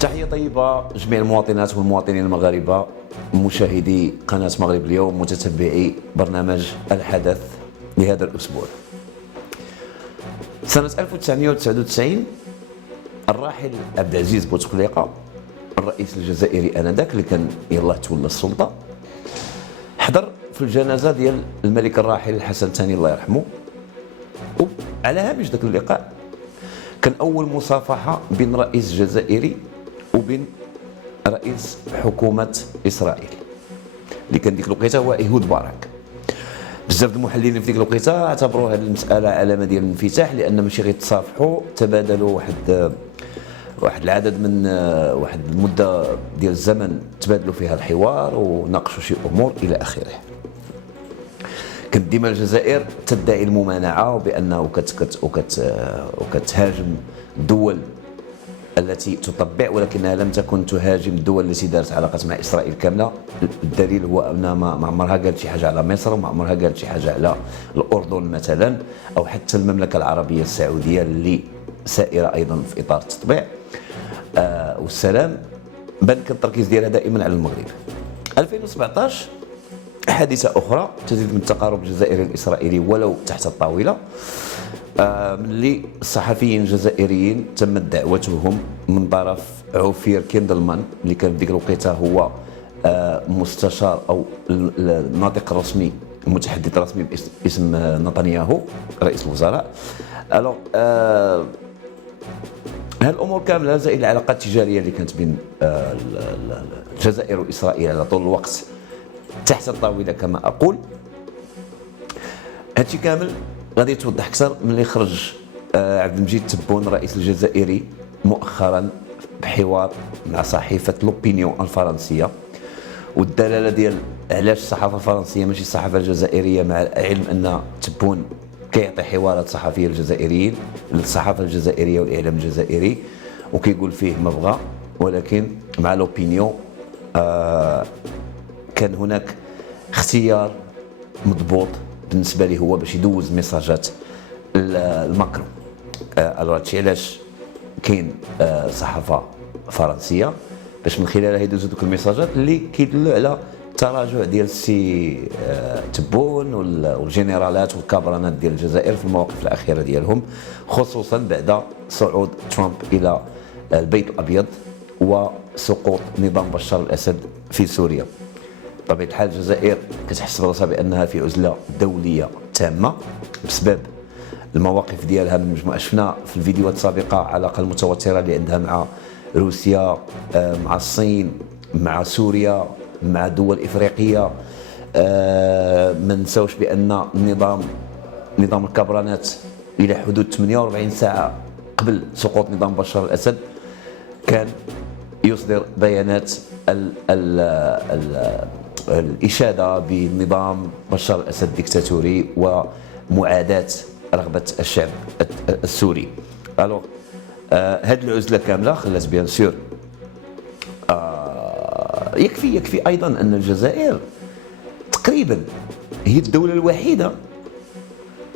تحية طيبة جميع المواطنات والمواطنين المغاربة مشاهدي قناة مغرب اليوم متتبعي برنامج الحدث لهذا الأسبوع. سنة 1999 الراحل عبد العزيز بوتفليقة الرئيس الجزائري آنذاك اللي كان يلاه تولى السلطة حضر في الجنازة ديال الملك الراحل الحسن الثاني الله يرحمه. وعلى هامش ذاك اللقاء كان أول مصافحة بين رئيس جزائري وبين رئيس حكومة إسرائيل اللي كان ديك الوقيته هو إيهود باراك. بزاف المحللين في ديك الوقيته اعتبروا هذه المسألة علامة ديال الانفتاح، لأن ماشي غير تصافحوا، تبادلوا واحد العدد من واحد المدة ديال الزمن تبادلوا فيها الحوار وناقشوا شي أمور إلى آخره. كانت ديما الجزائر تدعي الممانعة بأنه كتهاجم الدول التي تطبع، ولكنها لم تكن تهاجم الدول التي دارت علاقات مع إسرائيل كاملة. الدليل هو أنها ما عمرها قالت شي حاجة على مصر، وما عمرها قالت شي حاجة على الأردن مثلا، أو حتى المملكة العربية السعودية اللي سائرة أيضا في إطار التطبيع والسلام. بان كان التركيز ديالها دائما على المغرب. 2017 حادثة أخرى تزيد من التقارب الجزائري الإسرائيلي ولو تحت الطاولة، ملي الصحفيين الجزائريين تمت دعوتهم من طرف عوفير كيندلمان اللي كان في ديك الوقيته هو مستشار أو الناطق الرسمي المتحدث الرسمي باسم نتنياهو رئيس الوزراء. الوغ هالامور كامله زائد العلاقات التجاريه اللي كانت بين الجزائر واسرائيل على طول الوقت تحت الطاوله كما اقول. هادشي كامل غادي يتوضح اكثر ملي خرج عبد المجيد تبون الرئيس الجزائري مؤخرا بحوار مع صحيفه لوبينيون الفرنسيه، والدلاله ديال علاش الصحافه الفرنسيه ماشي الصحافه الجزائريه، مع العلم ان تبون كيعطي حوارات صحفيه للجزائريين للصحافه الجزائريه والاعلام الجزائري وكيقول فيه ما بغى، ولكن مع لوبينيون كان هناك اختيار مضبوط بالنسبه ليه هو باش يدوز ميساجات الماكرون. هادشي علاش كاين صحافه فرنسيه باش من خلالها يدوزوا دوك الميساجات اللي كيدلوا على التراجع ديال السي تبون والجنرالات والكابرانات ديال الجزائر في المواقف الاخيره ديالهم، خصوصا بعد صعود ترامب الى البيت الابيض وسقوط نظام بشار الاسد في سوريا. بطبيعه الحال الجزائر كتحس براسها بانها في عزله دوليه تامه بسبب المواقف ديالها من مجموعه. شفنا في الفيديوهات السابقه على العلاقه المتوتره اللي عندها مع روسيا، مع الصين، مع سوريا، مع دول افريقيه. ما نساوش بان نظام الكابرانات الى حدود 48 ساعه قبل سقوط نظام بشار الاسد كان يصدر بيانات الاشاده بنظام بشار الاسد الدكتاتوري ومعاداه رغبه الشعب السوري. الوغ هذه العزله كامله خلات بيان سور يكفي ايضا ان الجزائر تقريبا هي الدوله الوحيده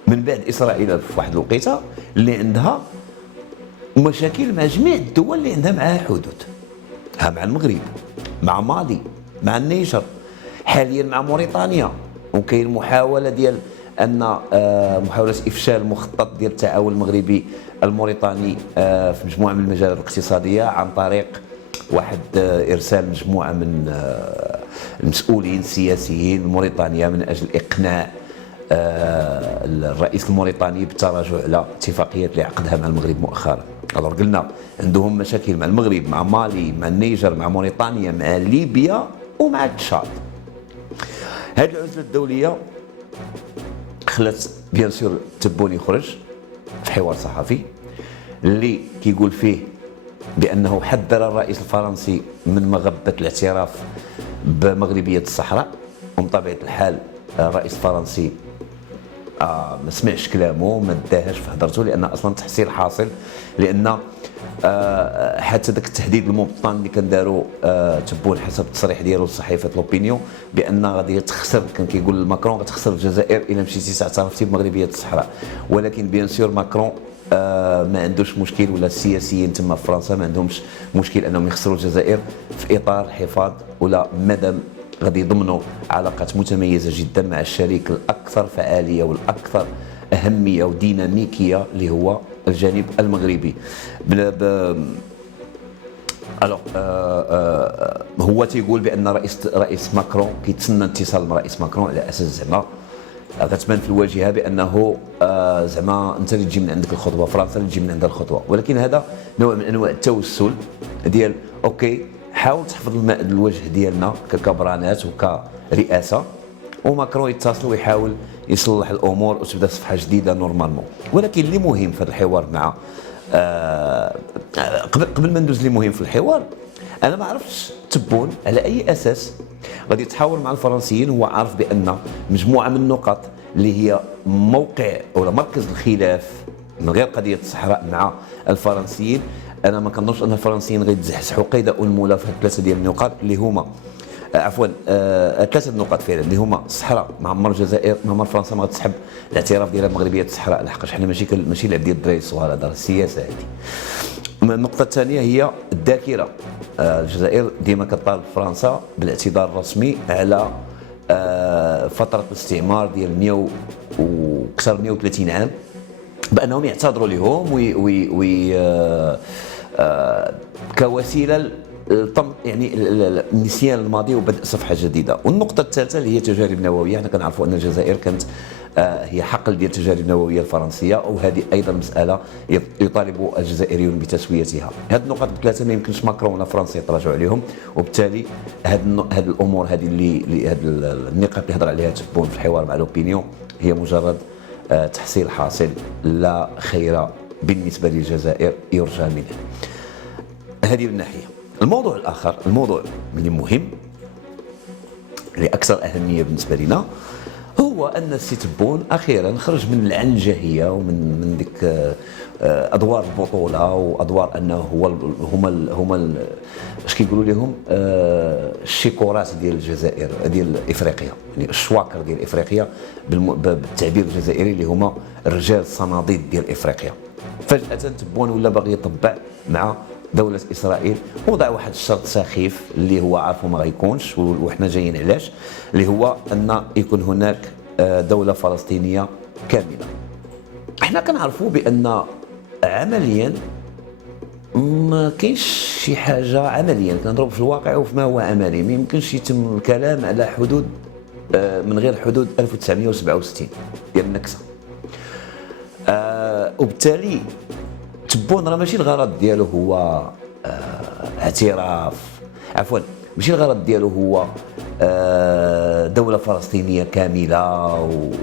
من بعد اسرائيل في واحد الوقيته اللي عندها مشاكل مع جميع الدول اللي عندها معها حدود، مع المغرب، مع مالي، مع النيجر، حاليا مع موريتانيا. وكاين محاوله ديال ان محاوله افشال مخطط ديال التعاون المغربي الموريتاني في مجموعه من المجالات الاقتصاديه عن طريق واحد ارسال مجموعه من المسؤولين السياسيين موريتانيا من اجل اقناع الرئيس الموريتاني بالتراجع على اتفاقيات اللي عقدها مع المغرب مؤخرا. alors قلنا عندهم مشاكل مع المغرب، مع مالي، مع النيجر، مع موريتانيا، مع ليبيا ومع تشاد. هذه العزله الدوليه خلات بيان سور تبون يخرج في حوار صحفي اللي كيقول فيه بانه حذر الرئيس الفرنسي من مغبه الاعتراف بمغربيه الصحراء. ومن طبيعه الحال الرئيس الفرنسي ما سمعش كلامه، ما داهاش في هضرته، لان اصلا تحصيل حاصل، لان حتى ذاك التهديد المبطن اللي كان داروا تبون حسب التصريح ديالو لصحيفه لوبينيون بان غادي تخسر، كان كيقول لماكرون غتخسر الجزائر الا مشيتي اعترفتي بمغربيه الصحراء. ولكن بيان سور ماكرون ما عندوش مشكل، ولا السياسيين تما في فرنسا ما عندهمش مشكل انهم يخسروا الجزائر في اطار الحفاظ، ولا مادام غادي يضمنوا علاقات متميزه جدا مع الشريك الاكثر فعاليه والاكثر اهميه وديناميكيه اللي هو الجانب المغربي. الوغ هو تيقول بان رئيس ماكرون كيتسنى اتصال مع رئيس ماكرون على اساس زعما غتبان في الواجهه بانه زعما انت اللي تجي من عندك الخطوه، فرنسا اللي تجي من عندها الخطوه. ولكن هذا نوع من انواع التوسل ديال اوكي، حاول تحفظ الوجه ديالنا ككبرانات وكرئاسه، وماكرون يتصل ويحاول يصلح الامور وتبدا صفحه جديده نورمالمون. ولكن اللي مهم في هذا الحوار مع قبل ما ندوز اللي مهم في الحوار، انا ما عرفتش تبون على اي اساس غادي يتحاور مع الفرنسيين. هو عارف بان مجموعه من النقط اللي هي موقع ولا مركز الخلاف من غير قضيه الصحراء مع الفرنسيين. انا ما كنظنش ان الفرنسيين غيتزحزحوا قيد انمله في ثلاثه ديال النقاط اللي هما ثلاثه نقاط فعلا اللي هما الصحراء. معمر الجزائر، معمر فرنسا ما غتسحب الاعتراف ديالها بمغربيه الصحراء، لحقاش حنا ماشي لعب ديال الدراري الصغار، هذا السياسه هذه. النقطه الثانيه هي الذاكره. الجزائر ديما كطالب فرنسا بالاعتذار الرسمي على فتره الاستعمار ديال 100 وكثر 130 عام، بانهم يعتذروا لهم كوسيله يعني النسيان الماضي وبدء صفحه جديده. والنقطه الثالثه اللي هي تجارب نوويه. حنا كنعرفوا ان الجزائر كانت هي حقل ديال التجارب النوويه الفرنسيه، وهذه ايضا مساله يطالب الجزائريون بتسويتها. هذه النقط الثلاثه ما يمكنش ماكرون ولا فرنسا يتراجعوا عليهم، وبالتالي هذه الامور هذه اللي هذه النقاط اللي هضر عليها تبون في الحوار مع لوبينيون هي مجرد تحصيل حاصل لا خير بالنسبه للجزائر يرجى منه. هذه من ناحيه. الموضوع الاخر، الموضوع اللي مهم لاكثر اهميه بالنسبه لنا، هو ان السي تبون اخيرا خرج من العنجهيه ومن ديك ادوار البطوله وادوار انه هما اش كيقولوا لهم الشيكورات ديال الجزائر ديال افريقيا، يعني الشواكر ديال افريقيا بالتعبير الجزائري اللي هما الرجال الصناديد ديال افريقيا. فجاه تبون ولا باغي يطبع مع دولة إسرائيل، وضع واحد الشرط سخيف اللي هو عارفه ما غيكونش وحنا جايين علاش، اللي هو أن يكون هناك دولة فلسطينية كاملة. احنا كنعرفوا بأن عمليا ما كاينش شي حاجة عمليا، كنضرب في الواقع وفيما هو عملي. ما يمكنش يتم الكلام على حدود من غير حدود 1967 ديال النكسة. وبالتالي تبون راه ماشي الغرض ديالو هو اعتراف، عفوا ماشي الغرض ديالو هو دولة فلسطينية كاملة،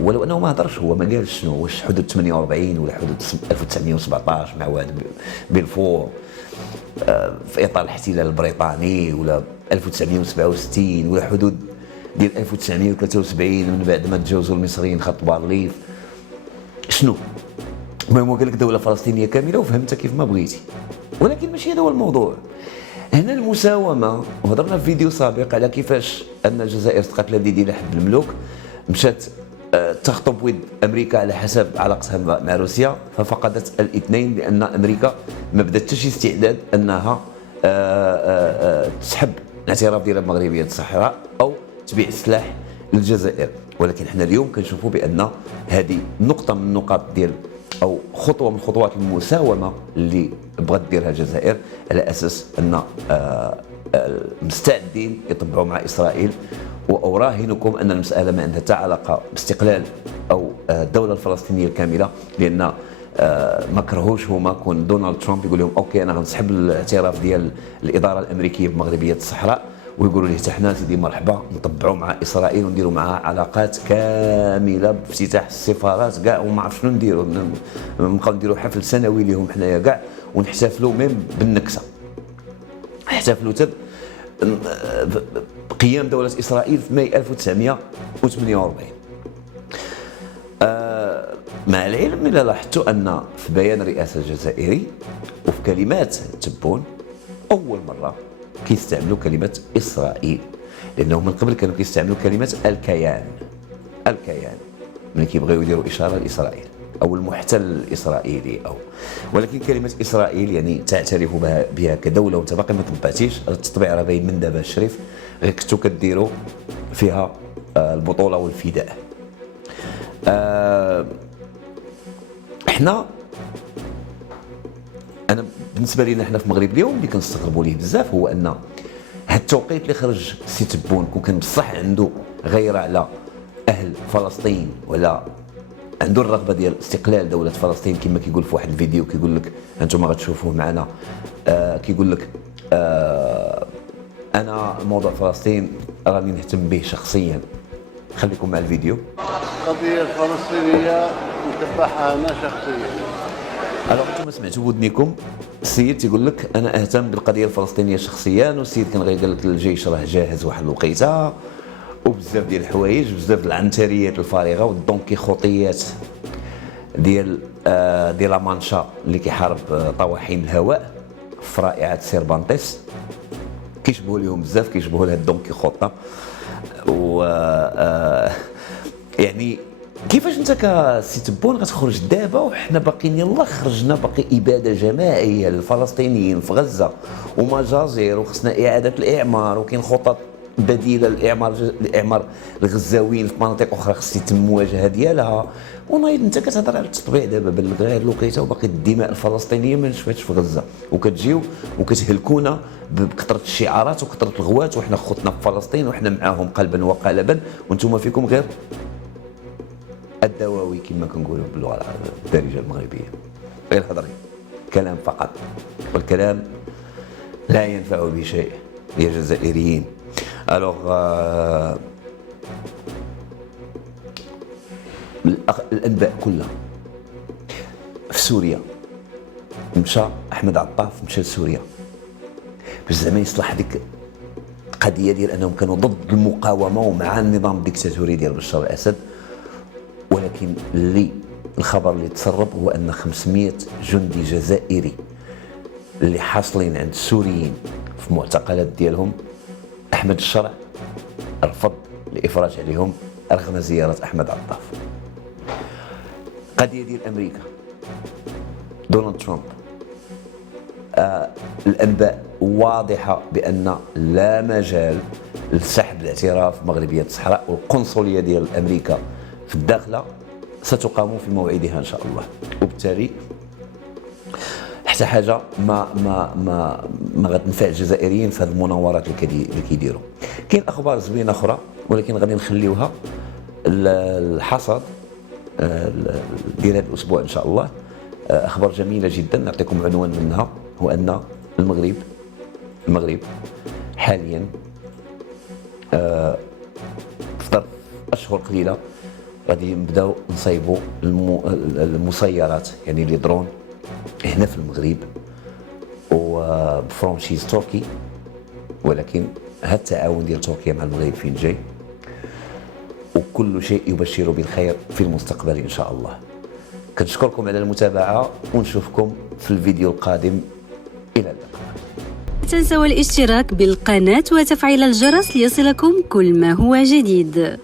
ولو انه ما هضرش، هو ما قالش شنو واش حدود 48 ولا حدود 1917 مع واحد بلفور في اطار الاحتلال البريطاني، ولا 1967 ولا حدود ديال 1973 من بعد ما تجاوزوا المصريين خط بارليف. شنو المهم هو قال لك دوله فلسطينيه كامله وفهمتها كيف ما بغيتي، ولكن ماشي هذا هو الموضوع. هنا المساومه، وهضرنا في فيديو سابق على كيفاش ان الجزائر استقلت ديال حد الملوك، مشات تخطب ود امريكا على حسب علاقتها مع روسيا، ففقدت الاثنين لان امريكا ما بدات شي استعداد انها تسحب الاعتراف ديالها بمغربيه الصحراء او تبيع السلاح للجزائر. ولكن حنا اليوم كنشوفوا بان هذه نقطه من النقاط ديال او خطوه من خطوات المساومه اللي بغات ديرها الجزائر، على اساس ان مستعدين يطبعوا مع اسرائيل. واراهنكم ان المساله ما عندها حتى علاقه باستقلال او الدوله الفلسطينيه الكامله، لان ما كرهوش هما كون دونالد ترامب يقول لهم اوكي انا غنسحب الاعتراف ديال الاداره الامريكيه بمغربيه الصحراء، ويقولوا ليه حتى حنا سيدي مرحبا نطبعوا مع اسرائيل ونديروا معها علاقات كامله بافتتاح السفارات كاع وما عرف شنو نديروا، نبقاو نديروا حفل سنوي لهم حنايا كاع ونحتفلوا ميم بالنكسه، نحتفلوا بقيام دوله اسرائيل في ماي 1948. مع العلم الا لاحظتوا ان في بيان الرئاسه الجزائري وفي كلمات تبون اول مره كيستعملوا كلمه اسرائيل، لانهم من قبل كانوا كيستعملوا كلمه الكيان. الكيان ملي كيبغيو يديروا اشاره لاسرائيل. أو المحتل الإسرائيلي ولكن كلمة إسرائيل يعني تعترف بها كدولة، وأنت باقي ما طبعتيش. التطبيع راه باين من دابا الشريف، غير كنتو كديروا فيها البطولة والفداء. انا بالنسبه لينا حنا في المغرب اليوم اللي كنستغربوا ليه بزاف هو ان هاد التوقيت اللي خرج سي تبون كون بصح عنده غيره على اهل فلسطين ولا عنده الرغبه ديال استقلال دوله فلسطين، كما كيقول في واحد الفيديو كيقول لك انتم غتشوفوه معنا، كيقول لك انا موضوع فلسطين راني نهتم به شخصيا. خليكم مع الفيديو. القضيه الفلسطينيه نتبعها انا شخصيا. الوغ انتم سمعتوا بودنيكم السيد تيقول لك انا اهتم بالقضيه الفلسطينيه شخصيا، والسيد كان غير قال لك الجيش راه جاهز واحد الوقيته، وبزاف ديال الحوايج، بزاف العنتريات الفارغه والدونكيخوطيات ديال لا مانشا اللي كيحارب طواحين الهواء في رائعه سيربانتيس، كيشبهوا لهم بزاف، كيشبهوا لها الدونكيخوطه. و يعني كيفاش انت كسي تبون غتخرج دابا وحنا باقيين يلاه خرجنا باقي اباده جماعيه للفلسطينيين في غزه ومجازر، وخصنا اعاده الاعمار، وكاين خطط بديله لاعمار الغزاويين في مناطق اخرى خص يتم المواجهه ديالها. ونايض انت كتهضر على التطبيع دابا بلغ غير الوقيته وباقي الدماء الفلسطينيه ما نشفتش في غزه، وكتجيو وكتهلكونا بكثره الشعارات وكثره الغوات، وحنا خوتنا في فلسطين وحنا معاهم قلبا وقالبا، وانتم فيكم غير الدواوي كما كنقولوا باللغه الدارجه المغربيه، غير هضري كلام فقط، والكلام لا ينفع بشيء يا جزائريين. الوغ الانباء كلها في سوريا، مشى احمد عطاف مشى لسوريا باش زعما يصلح هذيك القضيه ديال انهم كانوا ضد المقاومه ومع النظام الديكتاتوري ديال بشار الاسد. ولكن الخبر اللي تسرب هو ان 500 جندي جزائري اللي حاصلين عند السوريين في معتقلات ديالهم، احمد الشرع رفض الافراج عليهم رغم زياره احمد عطاف. قضيه ديال امريكا، دونالد ترامب، الانباء واضحه بان لا مجال لسحب الاعتراف بمغربيه الصحراء، والقنصليه ديال امريكا في الداخله ستقام في موعدها ان شاء الله. وبالتالي حتى حاجه ما غتنفع الجزائريين في هذه المناورات اللي كيديروا. كاين اخبار زوينه اخرى ولكن غادي نخليوها الحصاد ديال هذا الاسبوع ان شاء الله. اخبار جميله جدا نعطيكم عنوان منها، هو ان المغرب حاليا في ظرف اشهر قليله غادي نبداو نصايبوا المسيرات يعني لي درون هنا في المغرب وبفرانشيز تركي، ولكن هذا التعاون ديال تركيا مع المغرب فين جاي، وكل شيء يبشر بالخير في المستقبل ان شاء الله. كنشكركم على المتابعه ونشوفكم في الفيديو القادم. الى اللقاء. لا تنسوا الاشتراك بالقناه وتفعيل الجرس ليصلكم كل ما هو جديد.